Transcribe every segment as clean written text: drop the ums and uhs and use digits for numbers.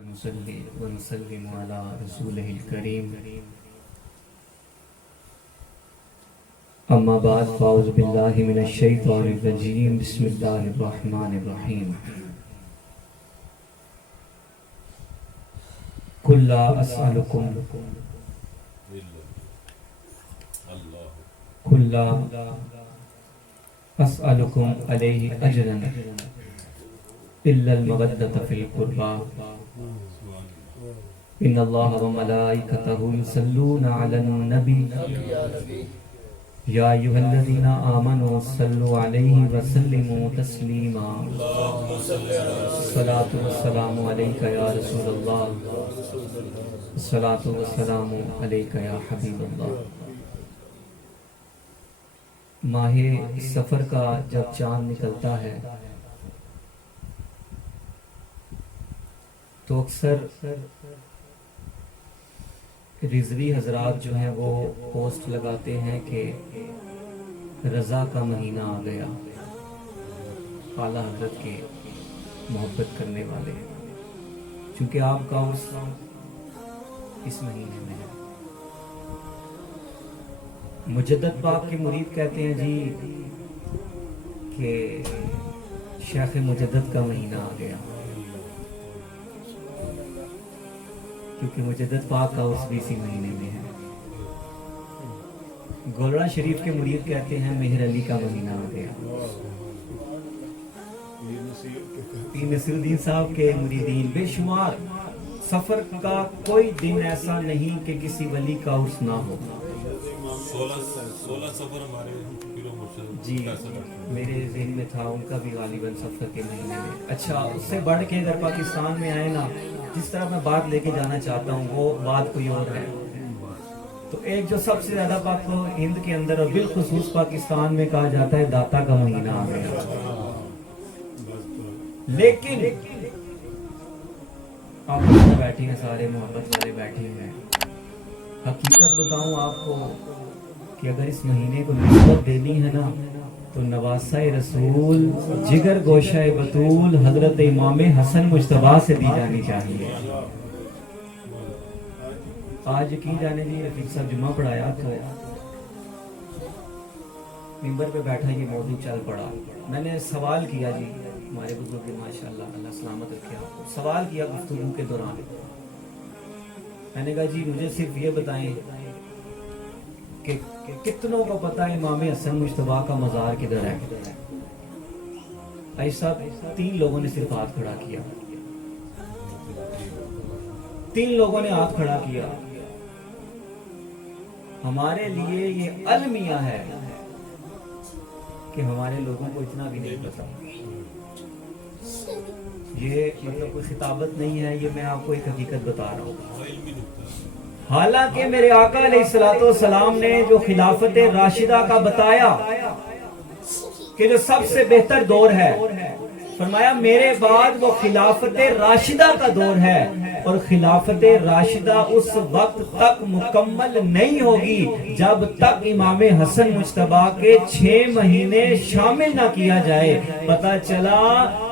ونصلي ونسلم على رسوله الكريم أما بعد فأعوذ بالله من الشيطان الرجيم بسم الله الرحمن الرحيم قل لا أسألكم عليه أجرا إلا المودة في القربى إن الله وملائكته يصلون على النبي يا أيها الذين آمنوا صلوا عليه وسلموا تسليما الصلاة والسلام عليك يا رسول الله الصلاة والسلام عليك يا حبيب الله. ماہ سفر کا جب چاند نکلتا ہے تو اکثر رضوی حضرات جو ہیں وہ پوسٹ لگاتے ہیں کہ رضا کا مہینہ آ گیا. اعلیٰ حضرت کے محبت کرنے والے چونکہ آپ کا اس مہینے میں ہے. مجدد پاک کے مرید کہتے ہیں جی کہ شیخ مجدد کا مہینہ آ گیا کیونکہ مجدد پاک کا عرس بھی اسی مہینے میں ہے. گولڑا شریف کے مرید کہتے ہیں مہر علی کا مہینہ آ گیا. پیر نصیر الدین صاحب کے مریدین بے شمار. سفر کا کوئی دن ایسا نہیں کہ کسی ولی کا عرس نہ ہو. 16 سفر ہمارے جی میرے ذہن میں تھا ان کا بھی غالباً سفر کے مہینے میں. اچھا اس سے بڑھ کے اگر پاکستان میں آئے نا جس طرح میں بات لے کے جانا چاہتا ہوں وہ بات کوئی اور ہے. تو ایک جو سب سے زیادہ پاک ہند کے اندر اور بالخصوص پاکستان میں کہا جاتا ہے داتا کا مہینہ آ گیا. لیکن آپ بیٹھے ہیں سارے محبت والے بیٹھے ہیں. حقیقت بتاؤں آپ کو کہ اگر اس مہینے کو نسبت دینی ہے نا تو نواسہ رسول جگر گوشہ بطول حضرت امام حسن مجتبیٰ سے دی جانی چاہیے. آج یقین جانے جی رفیق صاحب جمعہ پڑھایا تو ممبر پہ بیٹھا یہ موضوع چل پڑا. میں نے سوال کیا جی ہمارے بزرگ ماشاءاللہ اللہ سلامت رکھے آپ کو. سوال کیا گفتگو کے دوران میں نے کہا جی مجھے صرف یہ بتائیں کہ کتنوں کو پتہ ہے امام حسن مجتبیٰ کا مزار کدھر ہے. ایسا 3 لوگوں نے صرف ہاتھ کھڑا کیا. 3 لوگوں نے ہاتھ کھڑا کیا. ہمارے لیے یہ المیہ ہے کہ ہمارے لوگوں کو اتنا بھی نہیں پتا. یہ مطلب کوئی خطابت نہیں ہے, یہ میں آپ کو ایک حقیقت بتا رہا ہوں. حالانکہ میرے آقا علیہ السلام نے جو خلافت راشدہ کا بتایا کہ جو سب سے بہتر دور ہے, فرمایا میرے بعد وہ خلافت راشدہ کا دور ہے اور خلافت راشدہ اس وقت تک مکمل نہیں ہوگی جب تک امام حسن مجتبیٰ کے 6 مہینے شامل نہ کیا جائے. پتہ چلا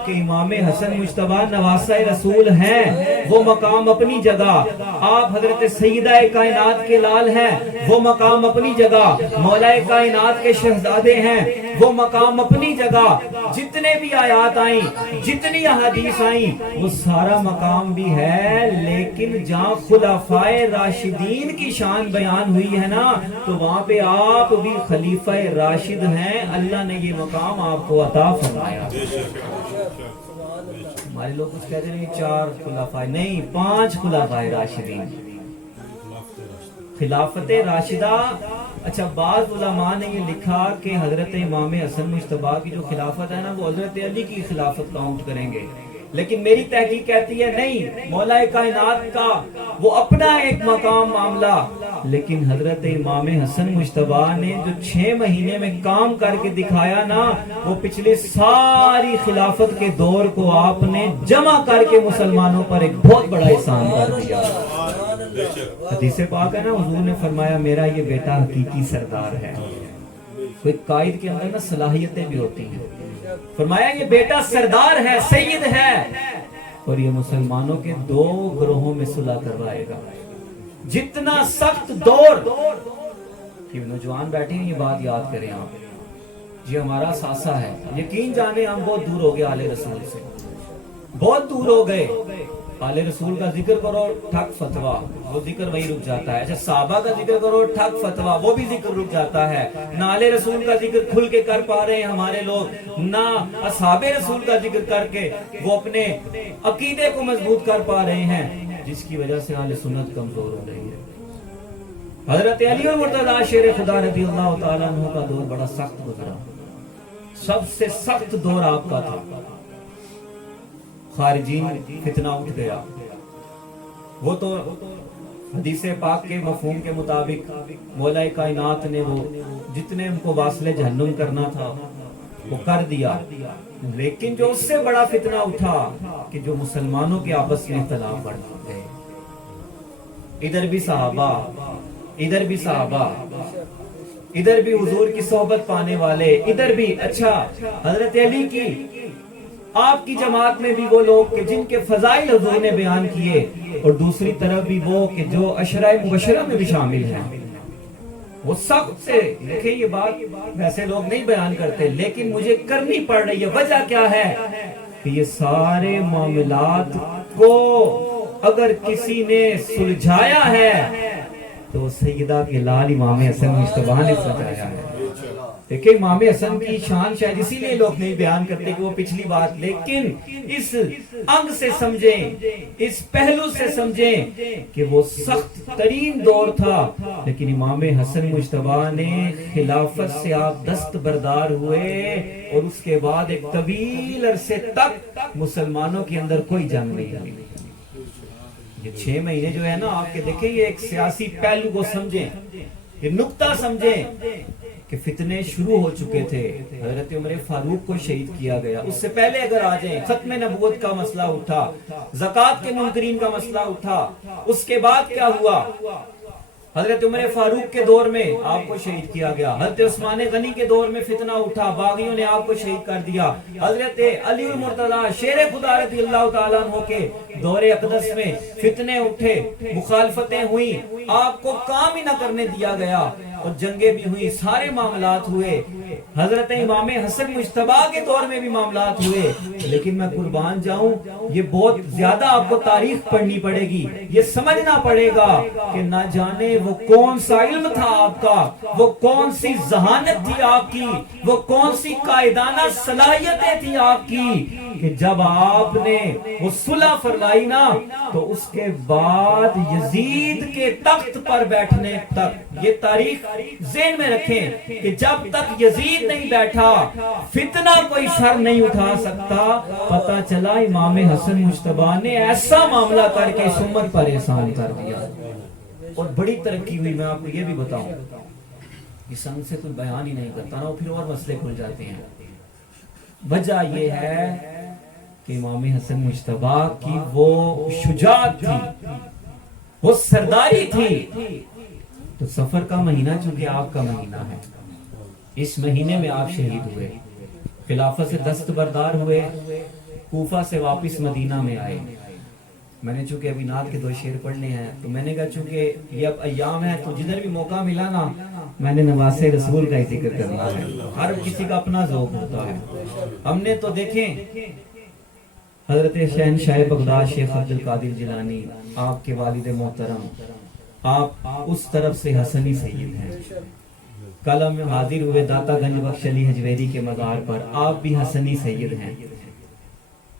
کہ امام حسن مجتبیٰ نواسہ رسول ہیں, وہ مقام اپنی جگہ. آپ حضرت سیدہ کائنات کے لال ہیں, وہ مقام اپنی جگہ. مولا کائنات کے شہزادے ہیں, وہ مقام اپنی جگہ. جتنے بھی آیات آئیں, جتنی احادیث آئیں, وہ سارا مقام بھی ہے. لیکن جہاں خلفائے راشدین کی شان بیان ہوئی ہے نا تو وہاں پہ آپ بھی خلیفہ راشد ہیں. اللہ نے یہ مقام آپ کو عطا فرمایا. ہمارے لوگ کچھ کہتے ہیں 4 خلفائے نہیں, 5 خلفائے راشدین. خلافت راشدہ. اچھا بعض علماء نے یہ لکھا کہ حضرت امام حسن مجتبیٰ کی جو خلافت ہے نا وہ حضرت علی کی خلافت کاؤنٹ کریں گے, لیکن میری تحقیق کہتی ہے نہیں, مولا کائنات کا وہ اپنا ایک مقام معاملہ. لیکن حضرت امام حسن مجتبیٰ نے جو 6 مہینے میں کام کر کے دکھایا نا وہ پچھلے ساری خلافت کے دور کو آپ نے جمع کر کے مسلمانوں پر ایک بہت بڑا احسان کر دیا. حدیث پاک ہے نا, حضور نے فرمایا میرا یہ بیٹا حقیقی سردار ہے. کوئی قائد کے اندر نا صلاحیتیں بھی ہوتی ہیں. فرمایا یہ بیٹا سردار ہے, سید ہے. اور یہ مسلمانوں کے 2 گروہوں میں صلح کروائے گا. جتنا سخت دور، یہ نوجوان بیٹھے ہیں، یہ بات یاد کریں آپ، یہ ہمارا ساسا ہے. یقین جانے ہم بہت دور ہو گئے آل رسول سے، بہت دور ہو گئے. آل رسول کا ذکر کرو ٹھک فتوا، وہ ذکر وہی رک جاتا ہے. اچھا صحابہ کا ذکر کرو ٹھک فتوا، وہ بھی ذکر رک جاتا ہے. نہ آل رسول کا ذکر کھل کے کر پا رہے ہیں ہمارے لوگ، نہ اصحاب رسول کا ذکر کر کے وہ اپنے عقیدے کو مضبوط کر پا رہے ہیں، جس کی وجہ سے اہل سنت کمزور ہو رہی ہے. حضرت علی المرتضیٰ شیر خدا رضی اللہ تعالیٰ عنہ کا دور بڑا سخت گزرا، سب سے سخت دور آپ کا تھا. خارجین فتنہ اٹھ گیا. وہ تو حدیث پاک کے مفہوم کے مطابق مولا کائنات نے وہ جتنے ان کو واصل جہنم کرنا تھا وہ کر دیا، لیکن جو اس سے بڑا فتنہ اٹھا کہ جو مسلمانوں کے آپس میں اختلاف بڑھ گئے. ادھر بھی صحابہ، ادھر بھی صحابہ، ادھر بھی حضور کی صحبت پانے والے، ادھر بھی اچھا حضرت علی کی آپ کی جماعت میں بھی وہ لوگ کہ جن کے فضائل حضور نے بیان کیے، اور دوسری طرف بھی وہ کہ جو عشرہ مبشرہ میں بھی شامل ہیں. وہ سخت سے دیکھیں، یہ بات ویسے لوگ نہیں بیان کرتے لیکن مجھے کرنی پڑ رہی ہے. وجہ کیا ہے کہ یہ سارے معاملات کو اگر کسی نے سلجھایا ہے تو سیدہ بلال امام حسن مجتبیٰ نے سلجھایا ہے. دیکھیں امام حسن کی شان شاید اسی لیے لوگ نہیں بیان کرتے کہ وہ پچھلی بات، لیکن اس انگ سے سمجھیں، اس پہلو سے سمجھیں کہ وہ سخت ترین دور تھا، لیکن امام حسن مجتبیٰ نے خلافت سے آپ دست بردار ہوئے، اور اس کے بعد ایک طویل عرصے تک مسلمانوں کے اندر کوئی جنگ نہیں ہوئی. یہ 6 مہینے جو ہے نا آپ کے، دیکھیں یہ ایک سیاسی پہلو کو سمجھیں، یہ نقطہ سمجھیں کہ فتنے شروع ہو چکے تھے. حضرت عمر فاروق کو شہید کیا گیا. اس سے پہلے اگر آ جائیں، ختم نبوت کا مسئلہ اٹھا، زکوٰۃ کے منکرین کا مسئلہ اٹھا. اس کے بعد کیا ہوا؟ حضرت عمر فاروق کے دور میں آپ کو شہید کیا گیا. حضرت عثمان غنی کے دور میں فتنہ اٹھا، باغیوں نے آپ کو شہید کر دیا. حضرت علی المرتضیٰ شیر خدا رضی اللہ تعالیٰ عنہ کے دور اقدس میں فتنے اٹھے، مخالفتیں ہوئیں، آپ کو کام ہی نہ کرنے دیا گیا، اور جنگیں بھی ہوئی، سارے معاملات ہوئے. حضرت امام حسن مجتبیٰ کے دور میں بھی معاملات ہوئے. لیکن میں قربان جاؤں، یہ بہت زیادہ آپ کو تاریخ پڑھنی پڑے گی، یہ سمجھنا پڑے گا کہ نہ جانے وہ کون سا علم تھا آپ کا، وہ کون سی ذہانت تھی آپ کی، وہ کون سی قائدانہ صلاحیتیں تھی آپ کی، کہ جب آپ نے وہ صلح فرمائی نا تو اس کے بعد یزید کے تخت پر بیٹھنے تک، یہ تاریخ ذہن میں رکھیں کہ جب تک یزید نہیں بیٹھا فتنہ کوئی شر نہیں اٹھا سکتا. پتہ چلا امام حسن مجتبیٰ نے ایسا معاملہ کر کے اس امت پر احسان کر دیا، اور بڑی ترقی ہوئی. میں آپ کو یہ بھی بتاؤں، اس سنگ سے تو بیان ہی نہیں کرتا نا، پھر اور مسئلے کھل جاتے ہیں. وجہ یہ ہے کہ امام حسن مجتبیٰ کی وہ شجاعت تھی، وہ سرداری تھی. تو سفر کا مہینہ چونکہ آپ کا مہینہ ہے، اس مہینے میں آپ شہید ہوئے، خلافت سے دست بردار ہوئے، کوفہ سے واپس مدینہ میں آئے. میں نے چونکہ ابھی نعت کے 2 شعر پڑھنے ہیں، تو میں نے کہا چونکہ یہ اب ایام ہے تو جدھر بھی موقع ملا نا میں نے نواز رسول کا ہی ذکر کرنا ہے. ہر کسی کا اپنا ذوق ہوتا ہے. ہم نے تو دیکھیں حضرت شہنشاہ بغداد شیخ عبد القادر جیلانی، آپ کے والد محترم، آپ اس طرف سے حسنی سید ہیں. کل ہم حاضر ہوئے داتا گنج بخش علی حجویری کے مزار پر، آپ بھی حسنی سید ہیں.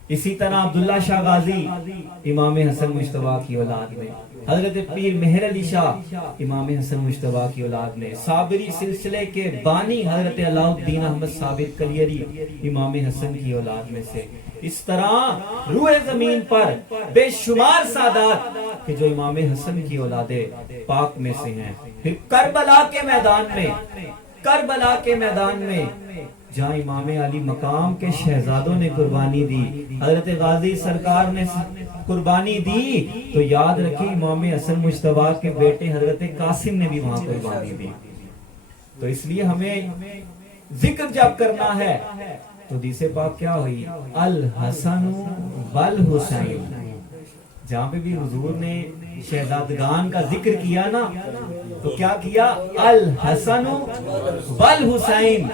اسی طرح عبداللہ شاہ غازی امام حسن مجتبیٰ کی اولاد میں، حضرت پیر مہر علی شاہ امام حسن مجتبیٰ کی اولاد میں، صابری سلسلے کے بانی حضرت علاء الدین احمد صابر کلیری امام حسن کی اولاد میں سے. اس طرح روح زمین پر بے شمار سادات کہ جو امام حسن کی اولاد پاک میں سے ہیں. پھر کربلا کے میدان میں، کربلا کے میدان میں جہاں امام علی مقام کے شہزادوں نے قربانی دی، حضرت غازی سرکار نے قربانی دی، تو یاد رکھیں امام حسن مجتبیٰ کے بیٹے حضرت قاسم نے بھی وہاں قربانی دی. تو اس لیے ہمیں ذکر جب کرنا ہے تو حدیث پاک کیا ہوئی؟ الحسن والحسین. جہاں پہ بھی حضور نے شہزادگان کا ذکر کیا نا تو کیا کیا؟ الحسن والحسین.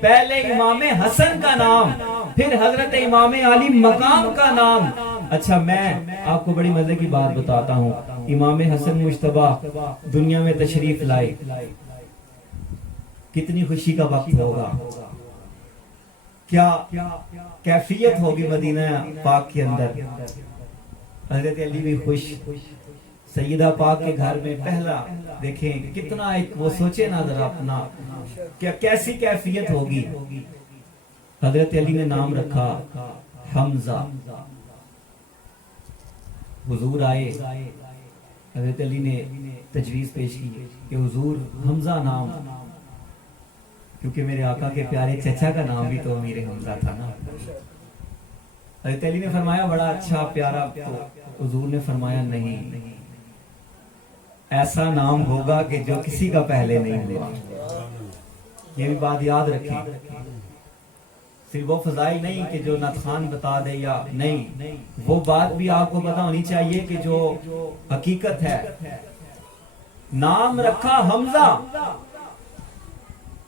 پہلے امام حسن کا نام، پھر حضرت امام علی مقام کا نام. اچھا میں آپ کو بڑی مزے کی بات بتاتا ہوں. امام حسن مجتبیٰ دنیا میں تشریف لائے، کتنی خوشی کا وقت ہوگا، کیا کیفیت ہوگی مدینہ پاک کے اندر. حضرت علی بھی خوش، سیدہ پاک کے گھر میں پہلا دیکھیں کتنا ایک وہ سوچے نا ذرا اپنا کیا کیسی کیفیت ہوگی. حضرت علی نے نام رکھا حمزہ. حضور آئے، حضرت علی نے تجویز پیش کی کہ حضور حمزہ نام، کیونکہ میرے آقا کے پیارے چچا کا نام بھی تو امیر حمزہ تھا نا. حضرت علی نے فرمایا بڑا اچھا پیارا. تو حضور نے فرمایا نہیں، ایسا نام ہوگا کہ جو کسی کا پہلے نہیں ہوا. یہ بھی بات یاد رکھیں، صرف وہ فضائل نہیں کہ جو نطخان بتا دے یا نہیں، وہ بات بھی آپ کو پتا ہونی چاہیے کہ جو حقیقت ہے. نام رکھا حمزہ،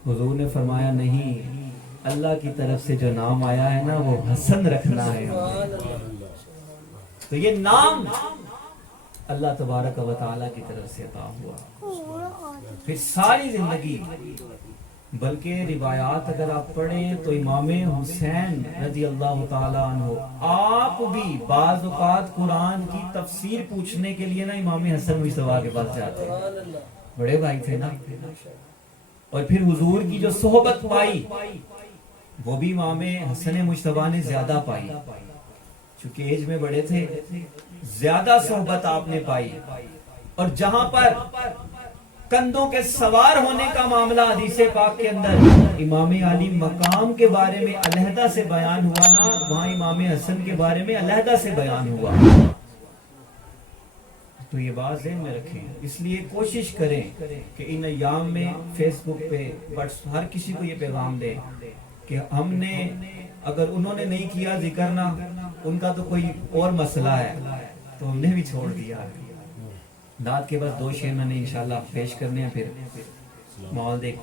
حضور نے فرمایا نہیں، اللہ کی طرف سے جو نام آیا ہے نا وہ حسن رکھنا ہے. تو یہ نام اللہ تبارک و تعالی کی طرف سے عطا ہوا. پھر ساری زندگی، بلکہ روایات اگر آپ پڑھیں تو امام حسین رضی اللہ تعالیٰ عنہ آپ بھی بعض اوقات قرآن کی تفسیر پوچھنے کے لیے نا امام حسن مجتبیٰ کے پاس جاتے ہیں. بڑے بھائی تھے نا. اور پھر حضور کی جو صحبت پائی وہ بھی امام حسن مجتبیٰ نے زیادہ پائی، چونکہ ایج میں بڑے تھے، زیادہ صحبت آپ نے پائی. اور جہاں پر کندھوں کے سوار ہونے کا معاملہ حدیث پاک کے اندر امام علی مقام کے بارے میں علیحدہ سے بیان ہوا نا، وہاں امام حسن کے بارے میں علیحدہ سے بیان ہوا. تو یہ بات ذہن میں رکھیں. اس لیے کوشش کریں کہ ان ایام میں فیس بک پہ ہر کسی کو یہ پیغام دیں کہ ہم نے، اگر انہوں نے نہیں کیا ذکر نا، ان کا تو کوئی اور مسئلہ ہے، تو ہم نے بھی چھوڑ دیا. نعت کے بعد 2 شعر میں نے انشاءاللہ پیش کرنے ہیں، پھر ماحول دیکھتے ہیں.